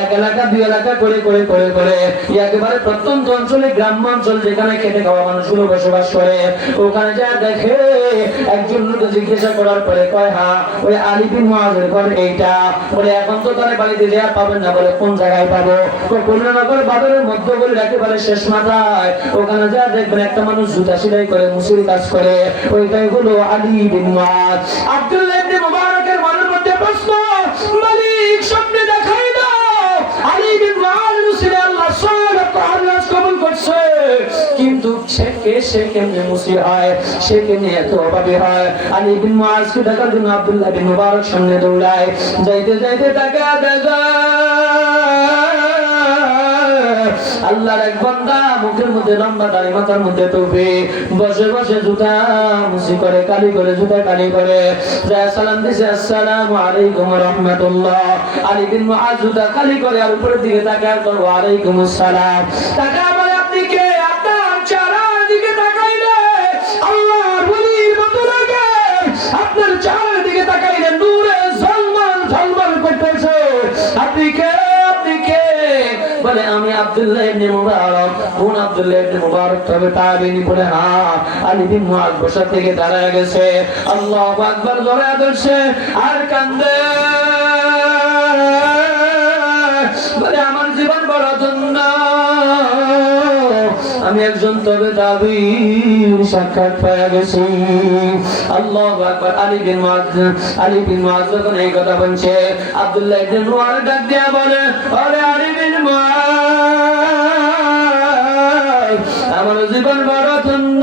এক এলাকা দুই এলাকা করে করে করে করে একেবারে প্রত্যন্ত অঞ্চলে গ্রাম্য অঞ্চল যেখানে খেটে খাওয়া মানুষগুলো বসবাস করে ওখানে যা দেখে একজন লোক জিজ্ঞাসা করার পরে কয় হ্যাঁ ওই আলী বিন মুআযের ঘর এইটা। বলে এখন তো তার বাড়িতে দেয়া পাবেন না। বলে কোন জায়গায় পাবো? কল্যাণনগর বাজারের মধ্য বলে একেবারে শেষ মাথায় ওখানে যা দেখবেন একটা মানুষ জুতা সেলাই করে মুসির কাজ করে ওইটাই হলো আলী বিন মুআয। আব্দুল্লাহ ইবনে মুবারকের মনের মধ্যে প্রশ্ন, মালিক স্বপ্নে দেখাই দাও আলী বিন মুআয মুসির আল্লাহ সাল্লাল্লাহু আলাইহি ওয়াসাল্লাম কবুল করছে, কিন্তু সে কেমনে মুসির হয়, সে কেমনে এত অভাবে হয়? আলী বিন মুআযকে দেখার জন্য আব্দুল্লাহ বিন মুবারক সামনে দৌড়ায়। যাইতে যাইতে দেখা দেখা আল্লাহর এক বান্দা মুখের মধ্যে লম্বা দাড়ি, মাথার মধ্যে টুপি, বসে বসে জুতা মুসি করে, কালি করে, জুতা কালি করে যায় সালাম দিছে, আসসালামু আলাইকুম ওয়া রাহমাতুল্লাহ। আলী বিন মুআয জুতা কালি করে আর উপরের দিকে তাকায় তো ওয়া আলাইকুমুস সালাম। তাকায় বলে আপনি কে? আপনার চেহারার দিকে তাকাইলে আল্লাহর ওলির মতো লাগে, আপনার চেহারার দিকে তাকাইলে নূরে ঝলমল ঝলমল করতেছে। আপনি কে? আপনি কে? বলে আমি আব্দুল্লাহ ইবনে মুবারক। কোন আব্দুল্লাহ ইবনে মুবারক? তবে তাবিনী। বলে হ্যাঁ। আলী বিন মুআয বসা থেকে দাঁড়ায় গেছে, আল্লাহু আকবার জোরে ধরছে আর কান্দে। বলে আমার জীবন বড় ধন্য, আমি একজন তবে তাবির সাক্ষাৎ পেয়ে গেছি। আল্লাহু আকবার। আলী বিন মুআয যখন এই কথা বলছে আব্দুল্লাহ ইবনে মুবারক ডাক দিয়া বলে, আরে আলী বিন মুআয, আমার জীবন বড় ধন্য,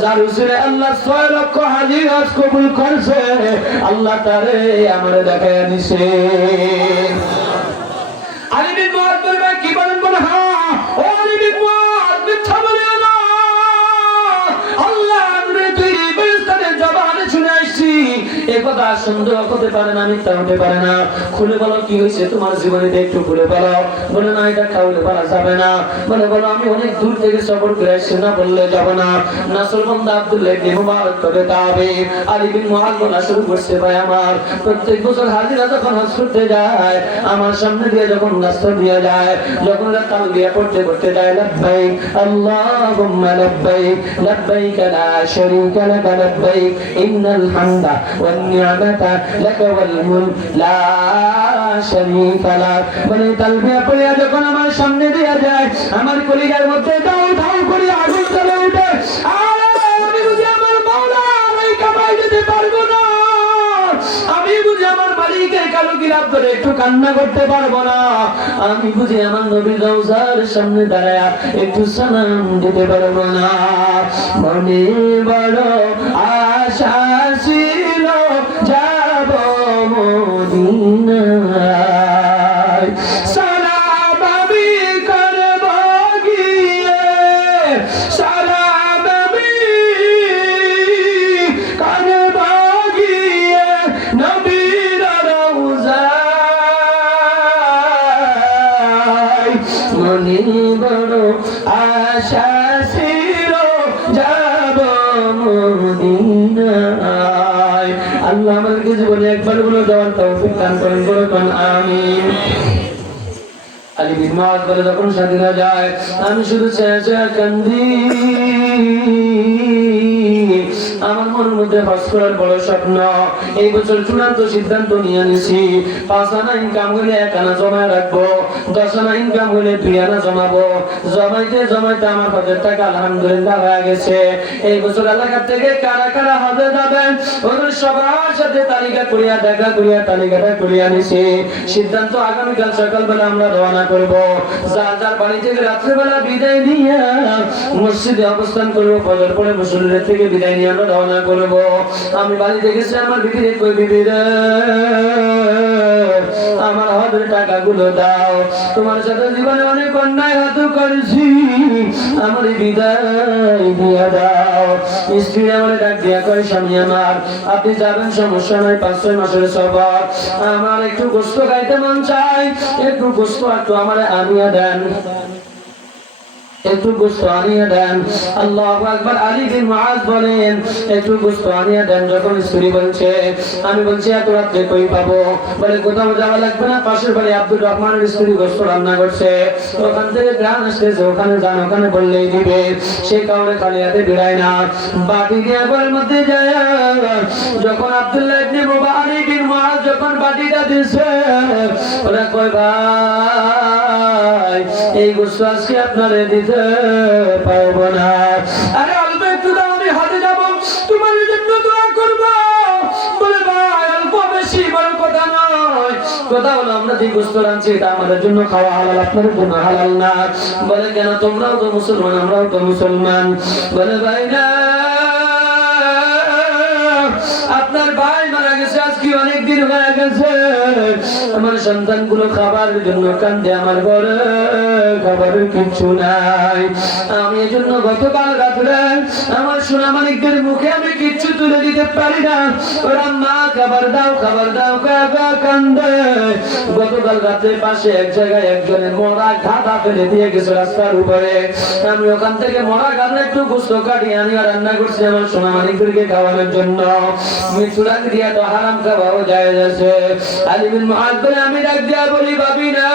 যার উসিলে আল্লাহ 6 লক্ষ হাজী হজ কবুল করছে, আল্লাহ তারে আমারে দেখায় দিছে। আলী বিন মুআয বলবে কি বলেন? বলে হ্যাঁ। ও আলী বিন মুআয, মিথ্যা বলিও না, আল্লাহ নূরে তৈরি বেরেস্তাদের জবানে শুনে আসছি, এই কথা সন্দেহ হতে পারে না, মিথ্যা হতে পারে না। খুলে বলো কি হয়েছে তোমার জীবনে, একটু খুলে বলো। বলে না, এটা কাউলে বলা যাবে না। বলে বলো আমি অনেক দূর থেকে সফর করে আসছি, না বললে যাব না। নাসরবন্দ আব্দুল্লাহ ইবনে মুবারক তবে তাবে আলী বিন মুআয বলা শুরু করছে, ভাই আমার প্রত্যেক বছর হাজিরা যখন হজ করতে যায় আমার সামনে দিয়ে যখন রাস্তা দিয়ে যায়, যখন তালবিয়া পড়তে পড়তে যায়, লাব্বাইক আল্লাহুম্মা লাব্বাইক লাব্বাইক লা শারীকা লাক লাব্বাইক ইন্নাল হামদা ওয়ান নি'মাতা লাক ওয়াল মুলক লা শারীকা লাক। বলে তালবিয়া পড়ে যখন আমার সামনে দিয়ে যায় আমার কলিজার মধ্যে দাও দাও করে আগুন জ্বলে ওঠে। আমি বুঝি আমার মাওলা আমি কামাই দিতে পারবো না, আমি বুঝি আমার মালিকের কালো গিলাপ ধরে একটু কান্না করতে পারবো না, আমি বুঝি আমার নবীর রওজার সামনে দাঁড়ায়া একটু সালাম দিতে পারবো না। মনে বড় আশা ছিল যাব মদিনায়, সালাম আমি করব গিয়ে, সালাম আমি করব গিয়ে নবীর রওজায়। মনে বড় আশা ছিল যাব মদিনায়। আল্লাহ আমাদেরকে জীবনে একবার বলে দেওয়ার তৌফিক দান করেন, বলে আমিন। আলী বিন মুআয বলে যখন স্বাধীনতা যায় আমি শুধু চেয়ে চেয়ে কান্দি, আমার মনের মধ্যে হজ করার বড় স্বপ্ন। এই বছর চূড়ান্ত সিদ্ধান্ত নিয়ে নিয়েছি, 5 আনা ইনকাম হলে 1 আনা জমা রাখবো, 10 আনা ইনকাম হলে 2 আনা জমাবো। জমাইতে জমাইতে আমার হজের টাকা আলহামদুলিল্লাহ হয়ে গেছে। এই বছর এলাকা থেকে কারা কারা হজে যাবেন ওদের সবার সাথে তালিকা করিয়া দেখা করিয়া তালিকাটা করিয়া নিছি। সিদ্ধান্ত আগামীকাল সকালবেলা আমরা রওনা করব। যার যার বাড়ি থেকে রাত্রেবেলা বিদায় নিয়ে মসজিদে অবস্থান করবো, ফজর পরে মুসল্লিদের থেকে বিদায় নিয়ে আমরা রওনা করব। আমি বাড়িতে গেছি, আমার বিবিরে কই, বিবিরে আমার হজের টাকাগুলো দাও, তোমার সাথে জীবনে অনেক অন্যায় হাত করেছি, আমার বিদায় দিয়া দাও। স্ত্রী আমার ডাক দিয়া কয়, স্বামী আমার আপনি যাবেন সমস্যা নাই, 5-6 মাসের সফর, আমার একটু গোশত খাইতে মন চাই, একটু গোশত একটু আমার আনিয়ে দেন। একটু গোশত আনিয়ে দেন। আল্লাহু আকবার। আলী বিন মুআজ বলেন একটু গোশত আনিয়ে দেন। যখন স্ত্রী বলছে, আমি বলছি এত রাতে কই পাবো? বলে কোথাও যাওয়া লাগবে না, পাশের বাড়ি আব্দুর রহমানের স্ত্রী গোশত রান্না করছে, ওখান থেকে গ্রাম আসতেছে, ওখানে যান, ওখানে বললেই দিবে। সে কাউরে খালি হাতে বেড়ায় না, বাটি দিয়ে ঘরের মধ্যে যায়। যখন আব্দুল্লাহ ইবনে মুবারক বিন মুআজ যখন বাটিটা দিছে, ওরা কয় ভাই এই গোশত আজকে আপনারে দিতে পারবো না। আরে অল্প একটু দাও, আমি হাতে যাবো, তোমার জন্য দোয়া করবো। বলে ভাই অল্প বেশি বড় কথা নয়, কথা হলো আমরা যে গোশত রাঁধছি এটা আমাদের জন্য খাওয়া হালাল, আপনাদের জন্য হালাল না। বলে কেন? তোমরাও তো মুসলমান, আমরাও তো মুসলমান। বলে ভাই না, আপনার ভাই মারা গেছে আজকে অনেক দিন হয়ে গেছে, আমার সন্তানগুলো খাবারের জন্য কান্দে, আমার ঘরে খাবারের কিছু নাই। আমি এই জন্য গতকাল রাত্রে আমার সোনা মানিকদের মুখে আমি কিচ্ছু তুলে দিতে পারি না, ওরা মা খাবার দাও খাবার দাও কান্দে। গতকাল রাতে পাশে এক জায়গায় একজনের মরা গাদা ফেলে দিয়ে গেছে রাস্তার উপরে, আমি ওখান থেকে মরা গাদা একটু গোশত কাটিয়ে আনি আর রান্না করছি আমার সোনা মানিকদেরকে খাওয়ানোর জন্য। মিঠুরাক দিয়া তো হারাম খাওয়াও যায় যাচ্ছে। আলী বিন মুআজ বলে আমি ডাক দিয়া বলি ভাবি না,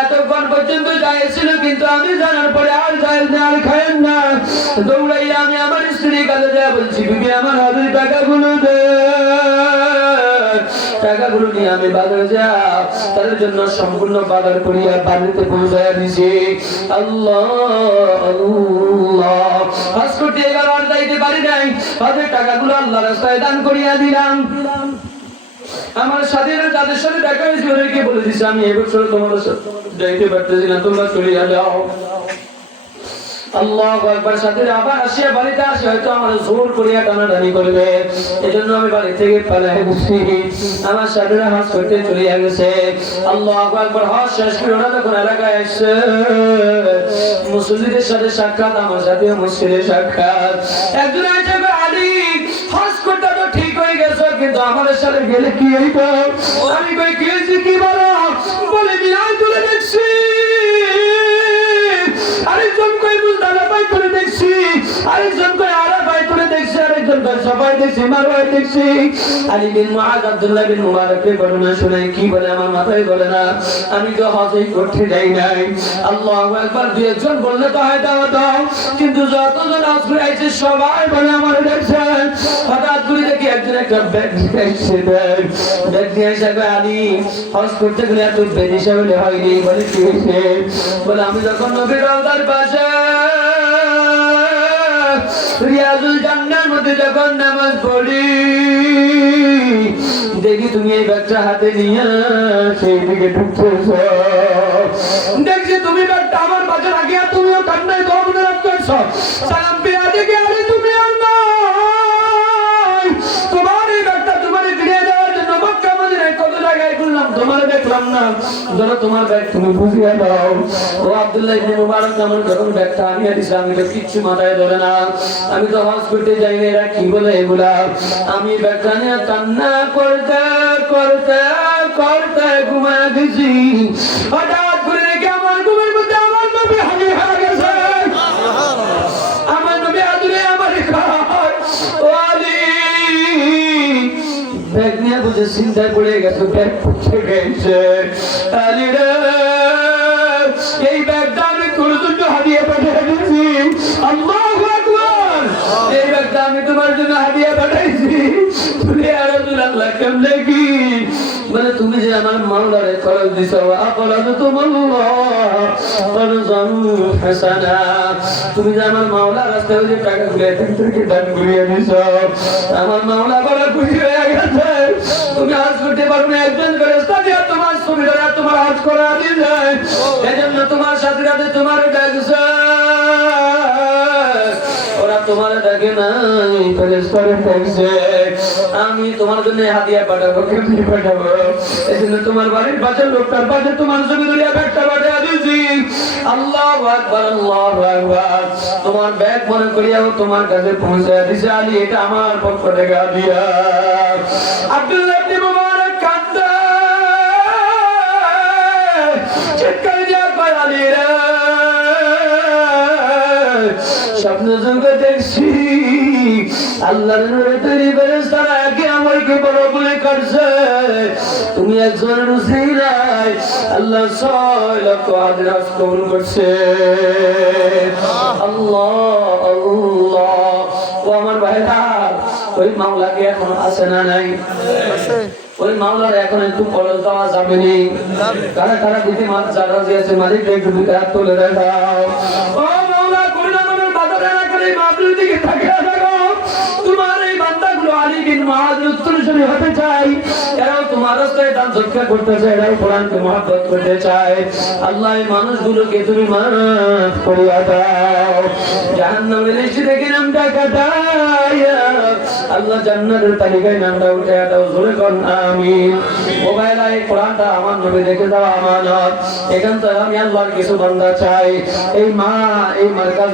এতক্ষণ পর্যন্ত যাইছিল কিন্তু আমি জানার পরে আর যাই না, আর খায়েন না। দৌড়াইয়া আমি আমার স্ত্রী কাছে যা বলছি, বিবি আমার হাতের টাকাগুলো দে। টাকাগুলো নিয়ে আমি বাজারে যাও, তাদের জন্য সম্পূর্ণ বাজার করিয়া বাড়িতে পৌঁছাইয়া দিছি। আল্লাহ আল্লাহ, হজ করতে এবার আর যাইতে পারি নাই, হজের টাকাগুলো আল্লাহ রাস্তায় দান করিয়া দিলাম। আমার সাথে যাদের সাথে দেখা হয়েছে ওদেরকে বলে দিচ্ছি আমি এবছর তোমাদের সাথে যাইতে পারতেছি না, তোমরা চলিয়া যাও। আল্লাহু আকবার। সাথে আবার আসিয়া বাড়িতে আসে হয়তো আমার জোর করিয়া টানাটানি করবে, এজন্য আমি বাড়ি থেকে পালাই গেছি। আমার সাথে হজ করতে চলিয়া গেছে। আল্লাহু আকবার। হজ শেষ করে ওরা যখন এলাকায় আসছে, মুসল্লিদের সাথে সাক্ষাৎ, আমার সাথে মুসল্লিদের সাক্ষাৎ। একজন এসে আলী হজ করতে তো ঠিক হয়ে গেছে, কিন্তু আমাদের সাথে গেলে কি হইব? আমি কই গেছি কি বলো? বলে মিলাই তুলে দেখছি, আরেকজন কই মুজদালা পাই করে দেখছি, আরেকজন কই আরা পাই করে দেখছি, আরেকজন কই সবাই দেখছি, মারওয়াই দেখছি। আলী বিন মুআজ আব্দুল্লাহ বিন মুবারকের ঘটনা শুনে কি বলে আমার মাথায় ধরে না, আমি তো হজই করতে যাই নাই। আল্লাহু আকবার। দুই একজন বললে তো হয় দাও দাও, কিন্তু যতজন হজ করে আইছে সবাই বলে আমার দেখছে। হঠাৎ করে দেখি একজন একটা ব্যাগ নিয়ে আসছে, ব্যাগ নিয়ে এসে আলী হজ করতে গেলে এত বেদিশা হলে হয়নি। বলে কি হয়েছে? বলে আমি যখন নবীর রওজার পাশে রিয়াজুল জান্নার মধ্যে যখন নামাজ পড়ি, দেখি তুমি এই ব্যাগটা হাতে নিয়ে সেই দিকে ঢুকতেছ। দেখছি তুমি ব্যাগটা আমার পাশে রাখিয়া তুমিও কান্নায় দমনে রাখতেছ। সালাম পেয়া দেখি আরে তুমি আর নাই, তোমার এই ব্যাগটা তোমার ফিরিয়ে দেওয়ার জন্য মক্কা মদিনায় কত জায়গায় ঘুরলাম, তোমার দেখলাম না, ধরো তোমার ব্যাগ তুমি বুঝিয়ে দাও। ও আব্দুল্লাহ ইবনে মুবারক আমার যখন ব্যাগটা আনিয়ে দিছে, আমি তো কিচ্ছু মাথায় ধরে না, আমি তো হজ করতে যাই না, এরা কি বলে এগুলা। আমি ব্যাগটা নিয়ে কান্না করতে করতে করতে ঘুমায় গেছি। হঠাৎ করে দেখি আমার ঘুমের মধ্যে আমার নবী হাজির হয়ে গেছে। আমার নবী আদুরে আমার খায়। ও আলী ব্যাগ নিয়ে বুঝে চিন্তায় পড়ে গেছে, ব্যাগ পড়ে গেছে। আলী রে এই ব্যাগটা আমি তোর জন্য হাদিয়া পাঠিয়ে দিয়েছি। আল্লাহু আকবার। এই ব্যাগটা আমি তোমার জন্য হাদিয়া পাঠাইছি। তুমি আর রাসূলুল্লাহ কেমনে কি? বলে তুমি যে আমার মাওলারে খরচ দিছো, আকরাদু তুমুল্লাহ ফারজান হাসানা, তুমি যে আমার মাওলার রাস্তায় যে টাকা গুলো থেকে দান করিয়ে দিছো, আমার মাওলা বড় খুশি হয়ে গেছে। তুমি হজ করতে পারো না, একজন ফেরেশতা দিয়ে তোমার সুবিধা তোমার হজ করা দিলে, এজন্য তোমার সাথে সাথে তোমার ডাকছে। ওরা তোমার ডাকে নাই, ফেরেশতারে ডাকছে। আমি তোমার জন্য হাদিয়া পাঠাবো, কেমনি পাঠাবো? এজন্য তোমার বাড়ির পাশের লোকটার পাশে তোমার ছবি ধরিয়া ব্যাগটা পাঠিয়ে দিয়েছি। আল্লাহু আকবার আল্লাহু আকবার। তোমার ব্যাগ মনে করিয়াও তোমার কাছে পৌঁছে দিয়েছে। আলী এটা আমার পক্ষ থেকে হাদিয়া। আব্দুল্লাহ ইবনে মুবারক কান্দে, চিৎকার দিয়া আল্লাহর নূরে তৈরি ফেরেশতারা একে আমাকে বড় বলে কাটছে তুমি একজনের উসিলায় আল্লাহ 6 লক্ষ হাদিস কবুল করছে আল্লাহ আল্লাহ ও আমার ভাইরা ওই মাওলাকে এখন আছে না নাই ওই মাওলার এখন একটু কলস দেওয়া যাবে নি কারা কারা দিতে যারা আছে মালিক একটু বিকার তুলে দেখাও ও মাওলা কইলা নামের বাজার এলাকার এই মাহফিল দিকে তাকিয়ে দেখো তোমার এই বান্দাগুলো আলী বিন মুআজ উত্তরসূরি হতে চাই এরাও তোমার রাস্তায় দান সৎকার করতে চায় এরাও কোরআনকে মহব্বত করতে চায় আল্লাহ এই মানুষগুলোকে তুমি মাফ করিয়া দাও জাহান্নামের নিচে থেকে নামটা কাটাইয়া আল্লাহ জান্নাতের তালিকায় নামটা উঠে দাও জোরে কোন আমিন মোবাইল এই কোরআনটা আমার নবী দেখে দাও আমানত এখান থেকে আমি আল্লাহর কিছু বান্দা চাই এই মার্কাজ